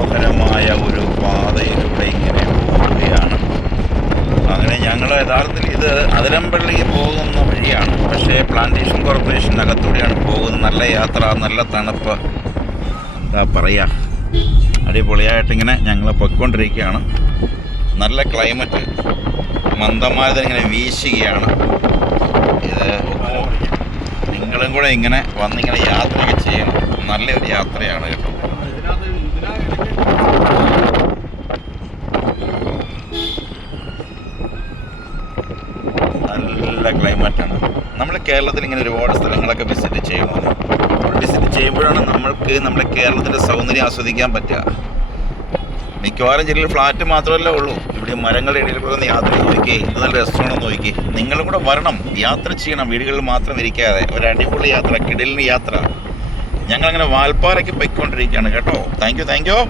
മനോഹരമായ ഒരു പാതയിലൂടെ ഇങ്ങനെ പോവുകയാണ്. അങ്ങനെ ഞങ്ങൾ യഥാർത്ഥത്തിൽ ഇത് അതിരമ്പള്ളി പോകുന്ന വഴിയാണ്, പക്ഷേ പ്ലാന്റേഷൻ കോർപ്പറേഷനകത്തൂടെയാണ് പോകുന്നത്. നല്ല യാത്ര, നല്ല തണുപ്പ്, എന്താ പറയുക, അടിപൊളിയായിട്ടിങ്ങനെ ഞങ്ങൾ പൊയ്ക്കൊണ്ടിരിക്കുകയാണ്. നല്ല ക്ലൈമറ്റ്, മന്ദമാരുതം ഇങ്ങനെ വീശുകയാണ്. ഇത് നിങ്ങളും കൂടെ ഇങ്ങനെ വന്നിങ്ങനെ യാത്രയൊക്കെ ചെയ്യണം. നല്ലൊരു യാത്രയാണ് കേട്ടോ. നല്ല ക്ലൈമറ്റാണ്. നമ്മൾ കേരളത്തിൽ ഇങ്ങനെ ഒരുപാട് സ്ഥലങ്ങളൊക്കെ വിസിറ്റ് ചെയ്യണമെന്ന്. വിസിറ്റ് ചെയ്യുമ്പോഴാണ് നമ്മൾക്ക് നമ്മുടെ കേരളത്തിൻ്റെ സൗന്ദര്യം ആസ്വദിക്കാൻ പറ്റുക. മിക്കവാറും ജില്ലയിൽ ഫ്ലാറ്റ് മാത്രമല്ല ഉള്ളൂ. ഇവിടെ മരങ്ങളുടെ ഇടയിൽ കൂടെ ഒന്ന് യാത്ര നോക്കി, ഇത് നല്ല രസമാണെന്ന് നോക്കി. നിങ്ങളും കൂടെ വരണം, യാത്ര ചെയ്യണം, വീടുകളിൽ മാത്രം ഇരിക്കാതെ. ഒരു അടിപൊളി യാത്ര, കിടിലിന് യാത്ര. ഞങ്ങളങ്ങനെ വാൽപ്പാറയ്ക്ക് പൊയ്ക്കൊണ്ടിരിക്കുകയാണ് കേട്ടോ. Thank you.